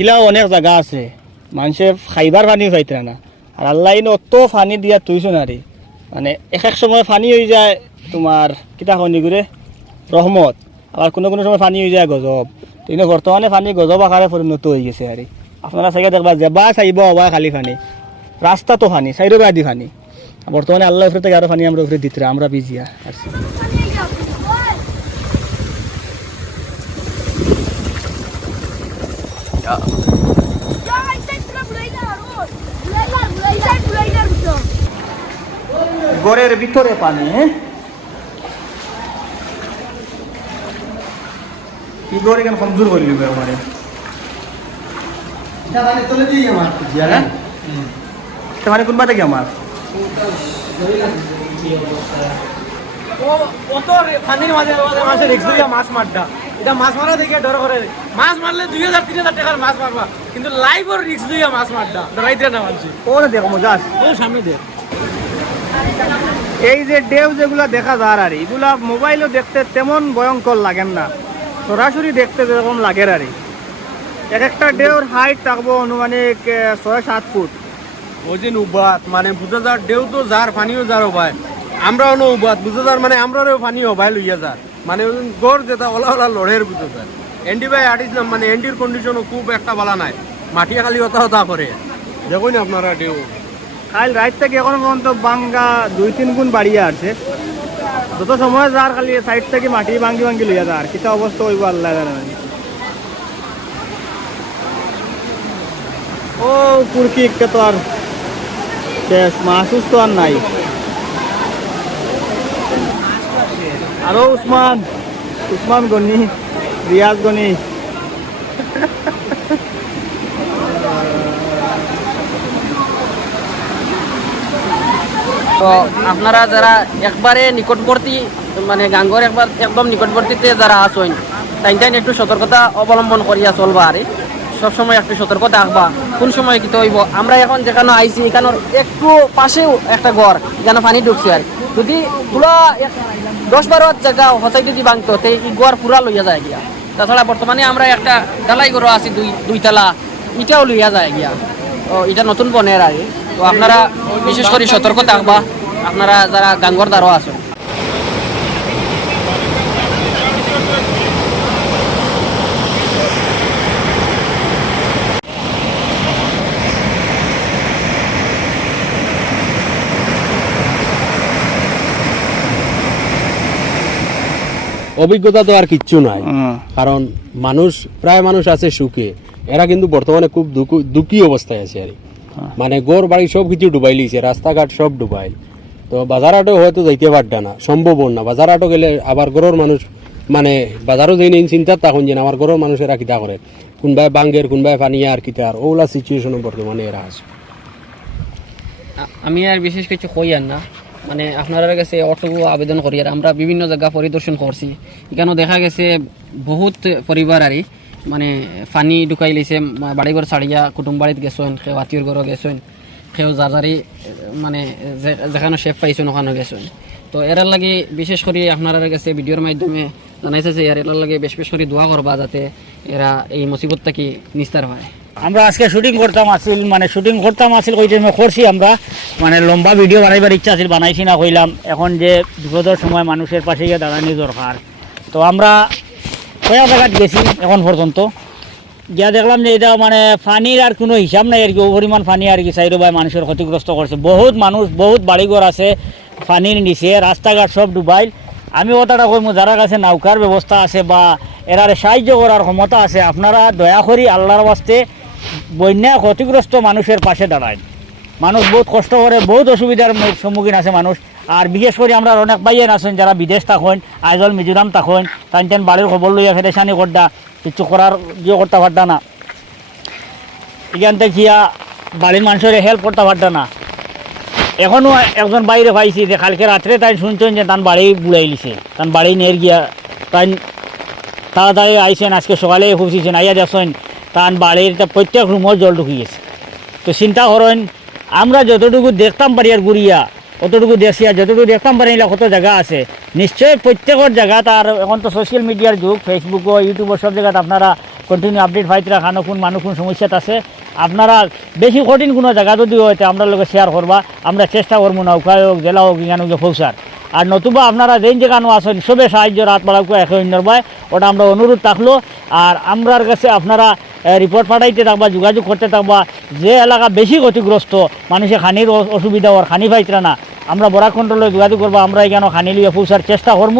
ইলাও অনেক জায়গা আছে। মানুষে খাইবার পানি পাইতে না। আর আল্লাহ অত পানি দিয়া তুইছো না রে। মানে এক এক সময় পানি হয়ে যায় তোমার কিতা কনি করে রহমত আবার কোনো কোনো সময় পানি হয়ে যায় গজব। কিন্তু বর্তমানে পানি গজব আকারে পরিণত হয়ে গেছে আর আপনারা চাইকে দেখবা যেবা চাইব হবা খালি পানি। রাস্তা তো পানি সাইডে বাদি পানি। বর্তমানে আল্লাহ উপরে থেকে আরও পানি আমরা উপরে দিতে আমরা বিজিয়া আছি ঘরের ভিতরে পানি হ্যাঁ? কি করে কেন কমজোর করে দিবে মানে তোমার কোনবা থেকে আমার অত পানির মাঝে মাঝে মাসে মাছ মারটা এটা মাছ মারা দেখে ডর করে। মাছ মারলে দুই হাজার তিন হাজার টাকার মাছ মারবা। কিন্তু লাইভ ওর রিক্স লইয়া মাছ মারটা ডরাইতে না মানছি ওরে দেখো মজা ও সামনে দে এই যে ডেউ যেগুলা দেখা যায় আর এগুলা মোবাইলও দেখতে তেমন ভয়ঙ্কর লাগেন না। সরাসরি দেখতে যেরকম লাগে আর। এক একটা ডেউর হাইট থাকব অনুমানিক ছয় সাত ফুট। ও যে উবাত মানে বুঝা যার ডেউ তো যার পানিও যার ভাই। আমরাও নো উবাত বুঝা যার মানে আমরাও পানি ভাই লইয়া যার। মানে গড় যেটা ওলা ওলা লড়ের বুঝা যায়। এন্ডি ভাই আর্টিস্ট না মানে এন্ডির কন্ডিশনও খুব একটা বালা নাই। মাটিয়া খালি হতা হতা করে। দেখুন আপনারা ডেউ কাল রাত থেকে এখন পর্যন্ত বাঙ্গা দুই তিন গুণ বাড়িয়ে আছে। যত সময় যার খালি সাইড থেকে মাটি ভাঙ্গি ভাঙ্গি লইয়া যার কিতা অবস্থা হইব আল্লাহ জানে। ও কুরকি একটা তো আর শেষ মাসুস তো আর নাই। আরও উসমান উসমান গনি, রিয়াজ গনি। তো আপনারা যারা একবারে নিকটবর্তী মানে গাঙ্গর একবার, একদম নিকটবর্তীতে যারা আছেন তাই তাই একটু সতর্কতা অবলম্বন করিয়া চলবা আর। সবসময় একটু সতর্ক থাকবা কোন সময় কি হইব আমরা এখন যেখানে আইছি, এখানোর একটু পাশেও একটা ঘর যেখানে পানি ঢুকছে আর যদি পুরো দশ বারো জায়গা হসাই যদি ভাঙতো তে ঘর পুরা লইয়া যায় গিয়া। তাছাড়া বর্তমানে আমরা একটা ডালাই গরো আছি, দুই দুইতলা ইটাও লইয়া যায় গিয়া। ও, এটা নতুন বনের আগে। তো আপনারা বিশেষ করে সতর্কতা থাকবা আপনারা যারা গাঙ্গর দ্বারও আছেন। অভিজ্ঞতা তো আর কিচ্ছু নাই। কারণ মানুষ প্রায় মানুষ আছে সুখে। এরা কিন্তু বর্তমানে খুব দুঃখী অবস্থায় আছে আর মানে গোর বাড়ি সব কিছু ডুবাই লিছে রাস্তাঘাট সব ডুবাই। তো বাজার হাটে হয়তো যাইতে পারবে না সম্ভব না। বাজার হাটও গেলে আবার গরুর মানুষ মানে বাজারও যাই নেই চিন্তা তখন যে আমার গরুর মানুষেরা কিতা করে। কোনবাই বাঙ্গের কোনবাই পানিয়া আর কিতা আর ওগুলা সিচুয়েশনে বর্তমানে এরা আছে। আমি আর বিশেষ কিছু কই আর না। মানে আপনার কাছে অটুকু আবেদন করি আর আমরা বিভিন্ন জায়গা পরিদর্শন করছি। এখানেও দেখা গেছে বহুত পরিবার আরই মানে পানি ঢুকাই লিছে, মা- বাড়িঘর ছাড়িয়া কুটুম বাড়িত গেছেন কেউ আত্মীয়র ঘরও গেছেন কেউ যার মানে যেখানে শেফ পাইছেন, ওখানে গেছেন। তো এরার লাগে বিশেষ করে আপনার কাছে ভিডিওর মাধ্যমে জানাইছে যে এরার লাগে বেশ বেশ করে দোয়া করবা যাতে এরা এই মুসিবতটা কি নিস্তার হয়। আমরা আজকে শুটিং করতাম আসিল মানে শুটিং করতাম আসিল কই টাইমে করছি আমরা। মানে লম্বা ভিডিও বানাইবার ইচ্ছা আছিল, বানাইছি না কইলাম। এখন যে বিপদের সময় মানুষের পাশে গিয়ে দাঁড়ানি দরকার। তো আমরা কয়া জায়গাত গেছি এখন পর্যন্ত। গিয়া দেখলাম যে এটা মানে পানির আর কোনো হিসাব নাই আর কি পরিমাণ পানি আর কি। চাইরো ভাই মানুষের ক্ষতিগ্রস্ত করছে। বহুত মানুষ, বহুত বাড়িঘর আছে পানির নিচে রাস্তাঘাট সব ডুবাইল। আমি কথাটা কইম, যারা কাছে নৌকার ব্যবস্থা আছে বা এরারে সাহায্য করার ক্ষমতা আছে, আপনারা দয়া করি আল্লাহর বাস্তে বন্যা ক্ষতিগ্রস্ত মানুষের পাশে দাঁড়ায়। মানুষ বহুত কষ্ট করে, বহুত অসুবিধার সম্মুখীন আছে মানুষ। আর বিশেষ করে আমরা অনেক বাইয়েন আছেন, যারা বিদেশ থাকেন, আইজল মিজোরাম থাকেন টান টান বাড়ির খবর লইয়া ফেরেশানি করদা কিছু করার ইয়ে করতে পারতা না। এখান থেকে বাড়ির মানুষের হেল্প করতে পারতা না। এখনও একজন বাইরে পাইছি যে কালকে রাত্রে তাই শুনছেন যে তার বাড়ি বুড়াই লিছে। তার বাড়ি নিয়ে গিয়া তাই তাড়াতাড়ি আইসেন আজকে সকালে খুঁজছেন আইয়া দেখছেন তার বাড়ির প্রত্যেক রুমও জল ঢুকি গেছে। তো চিন্তা করেন, আমরা যতটুকু দেখতাম পারি আর ঘুরিয়া, অতটুকু দেখছি আর যতটুকু দেখতাম পারি না কত জায়গা আছে, নিশ্চয়ই প্রত্যেকের জায়গা তার, এখন তো সোশ্যাল মিডিয়ার যুগ ফেসবুকও ইউটিউবও সব জায়গাতে আপনারা কন্টিনিউ আপডেট পাইতে রাখানো কোন মানুষ সমস্যাত আছে। আপনারা বেশি কঠিন কোনো জায়গা যদি হয়তো আমরা লোকে শেয়ার করবা, আমরা চেষ্টা করব নৌকায় হোক, জেলা হোক এখানে হোক পৌঁছার আর নতুবা আপনারা যেই যেখানে আছেন, সবে সাহায্য রাত বাড়াকে একে অন্যর ওটা আমরা অনুরোধ থাকল। আর আমরার কাছে আপনারা রিপোর্ট পাঠাইতে থাকবা, যোগাযোগ করতে থাকবা, যে এলাকা বেশি ক্ষতিগ্রস্ত মানুষের খানির অসুবিধা ওর খানি পাইত না। আমরা বরাক কন্ট্রোলে যোগাযোগ করব, আমরা এখানে খানি লিয়ে পৌঁছার চেষ্টা করব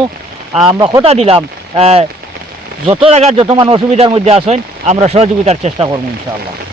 আমরা কথা দিলাম যত জায়গার যত মানুষ অসুবিধার মধ্যে আসেন আমরা সহযোগিতার চেষ্টা করব ইনশাআল্লাহ।